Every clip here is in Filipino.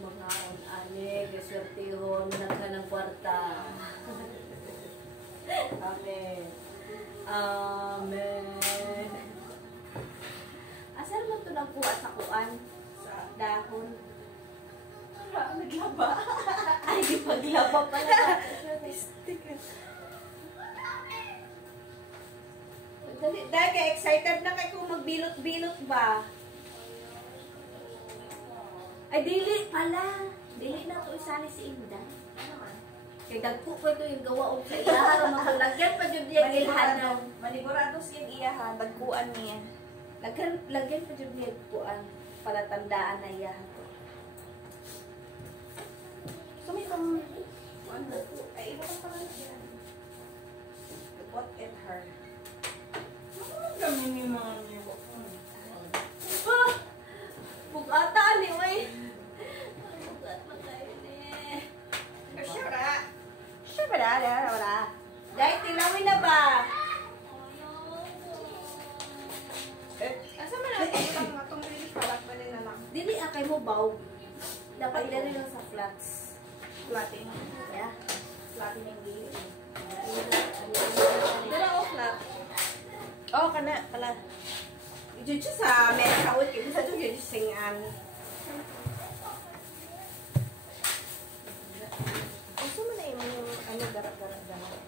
Mga ani, kaswertihon, naghan ng kwarta. Amen. Amen. Asal mo ito nagkuha sa kuan? Sa dahon? Naglaba. Ay, di paglaba pala. Dali, kaya excited na kayo kung magbilot-bilot ba? Ay, dili pala. Dili na ito isali si Inda. Kaya dagpo ko ito yung gawa o kaya iyahan. Lagyan pa dyan niya ilhanan. Manigurados yung iyahan. Dagpuan niya. Lagyan pa dyan niya kuan. Palatandaan na iyahan ko. So may pang... Ano? Ay, iba kang pala siya. What at her? Ano kami ni mga niyo? Ah! Bugata ni, oy! Bugat pa tayo ni. Syara! Wala. Dahil tilawin na ba? Asa man ang matong release palat pa nila lang. Dili akay mo baw. Dapat dali lang sa flats. Plating. Yeah. Plating yung gilid. Dala o flat. Oh, kana pala. Judge sa mesa out kay sa judge singan. Gusto mo na yung ano garak-garak dapat.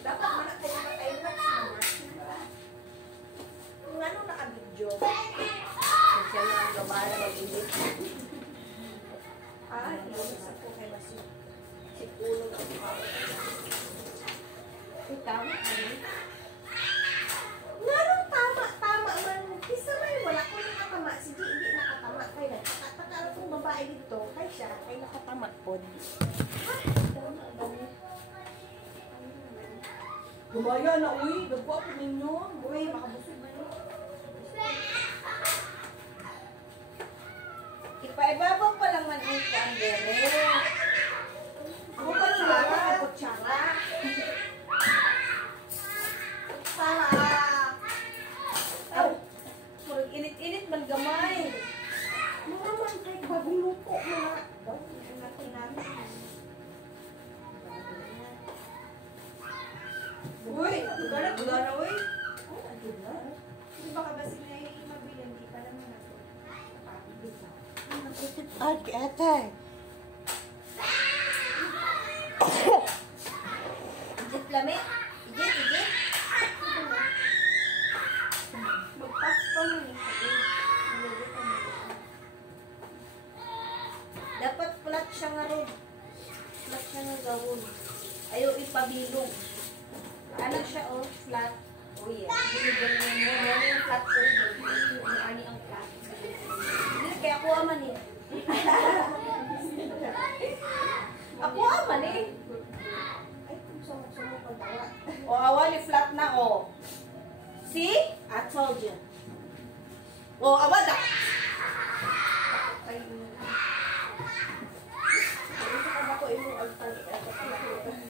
Dapat mana kayo matayo na sa kung ano naka-video. Siya na ang gabala mag-init. Hindi sa po kay Masu. Si Pulo na ako. Ikaw? Ngarong tama man. Isa may wala ko nakatama. Si G hindi nakatama. Kaya nagkakataka itong babae dito. Kaya siya, kaya nakatama po. Gumaya na, uy. Nagwa po ninyo. Uy, makabusog ba yun? Ipaibabaw pa lang man ang kandere. Ako pa lang ako kutsara. Oh, murag init-init man gamay. Mga man kahit bagong luto mga. Natin namin. Uy, gana, uy. Hindi ba kabasig na yung mabili? Hindi pa naman ako. Ate. Ijit lamit. Ijit. Magpas pa mo ni Dapat flat siya nga rin. Flat siya nga gawon. Ayaw ipabilog. Ano siya oh, flat. Oh yeah. Binigyan mo yung flat ko. Ani ang flat. Hindi, kaya ako aman eh. Ako aman eh. Ay, kung saan mo pagdawa. O, awali flat na o. See? I told you. O, awad ako. Ay,